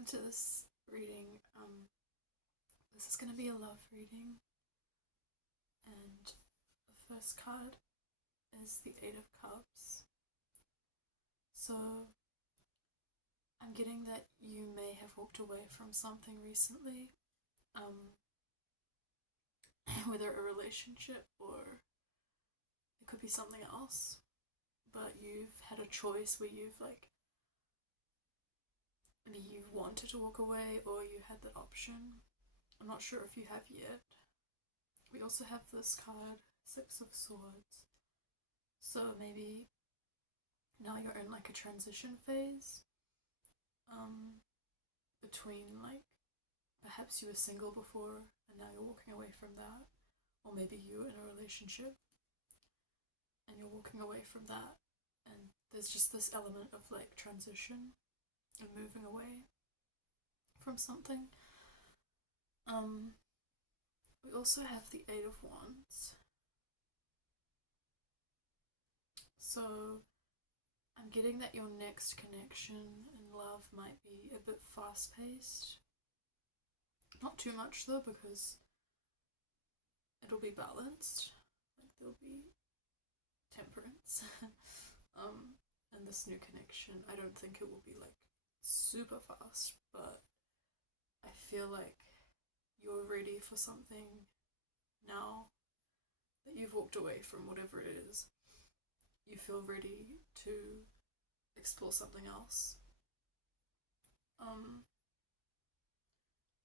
welcome to this reading. This is going to be a love reading, and the first card is the Eight of Cups. So, I'm getting that you may have walked away from something recently, whether a relationship or it could be something else, but you've had a choice where maybe you've wanted to walk away or you had that option. I'm not sure if you have yet. We also have this card, Six of Swords. So maybe now you're in like a transition phase between perhaps you were single before and now you're walking away from that, or maybe you were in a relationship and you're walking away from that, and there's just this element of like transition and moving away from something. We also have the Eight of Wands. So I'm getting that your next connection in love might be a bit fast paced. Not too much though, because it'll be balanced. Like there'll be temperance. And this new connection, I don't think it will be like super fast, but I feel like you're ready for something now that you've walked away from whatever it is. You feel ready to explore something else.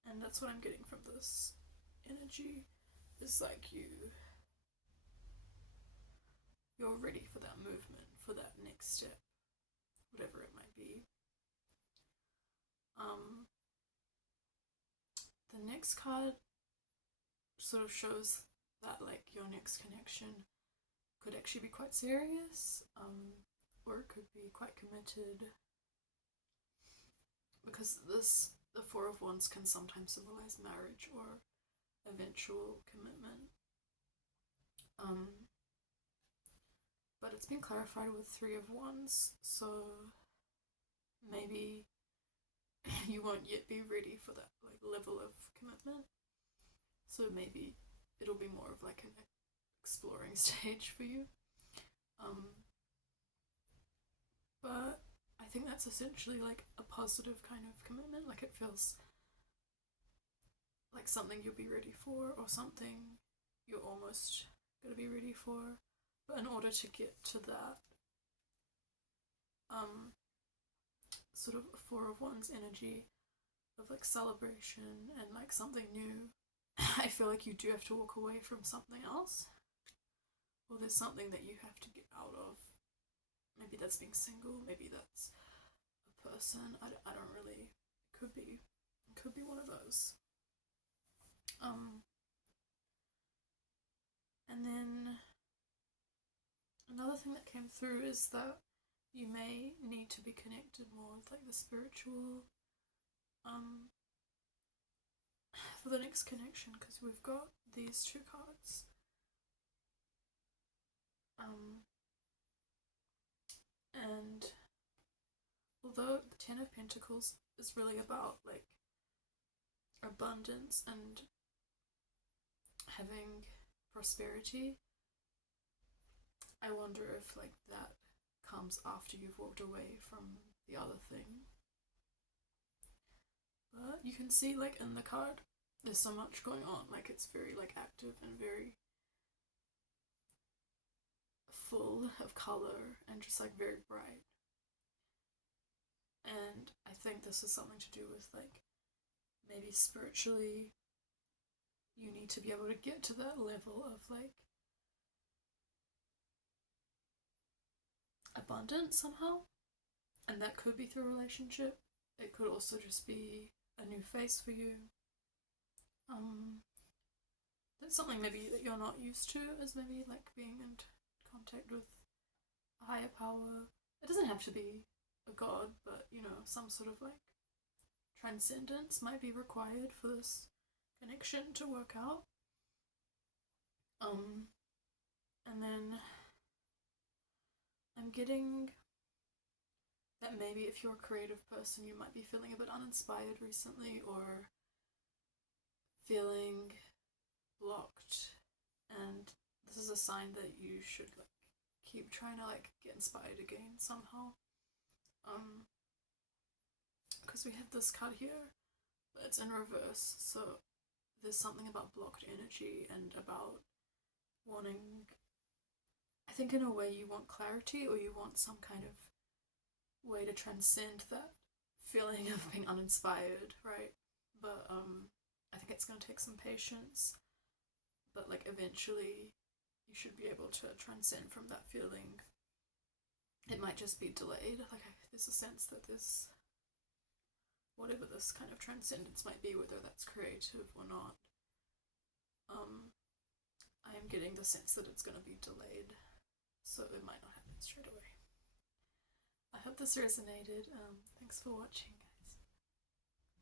And that's what I'm getting from this energy. Is like you're ready for that movement, for that next step, whatever it might be. The next card sort of shows that like your next connection could actually be quite serious, or it could be quite committed, because the Four of Wands can sometimes symbolize marriage or eventual commitment. But it's been clarified with Three of Wands, so maybe you won't yet be ready for that like level of commitment. So maybe it'll be more of like an exploring stage for you. But I think that's essentially like a positive kind of commitment. Like it feels like something you'll be ready for, or something you're almost gonna be ready for. But in order to get to that sort of Four of Wands energy of like celebration and like something new, I feel like you do have to walk away from something else, or there's something that you have to get out of. Maybe that's being single, maybe that's a person. I don't really. It could be one of those. And then another thing that came through is that you may need to be connected more with like the spiritual for the next connection, because we've got these two cards. And although the Ten of Pentacles is really about like abundance and having prosperity, I wonder if like that comes after you've walked away from the other thing. But you can see like in the card there's so much going on. Like it's very like active and very full of color and just like very bright. And I think this is something to do with like maybe spiritually you need to be able to get to that level of like abundance somehow. And that could be through a relationship. It could also just be a new phase for you. That's something maybe that you're not used to, is maybe like being in contact with a higher power. It doesn't have to be a god, but you know, some sort of like transcendence might be required for this connection to work out. And then I'm getting that maybe if you're a creative person, you might be feeling a bit uninspired recently, or feeling blocked, and this is a sign that you should like keep trying to like get inspired again somehow. Because we have this card here, but it's in reverse, so there's something about blocked energy and about wanting, I think in a way you want clarity, or you want some kind of way to transcend that feeling of being uninspired, right? But I think it's going to take some patience, but like eventually you should be able to transcend from that feeling. It might just be delayed. Like there's a sense that this, whatever this kind of transcendence might be, whether that's creative or not, I am getting the sense that it's going to be delayed, so it might not happen straight away. I hope this resonated. Thanks for watching.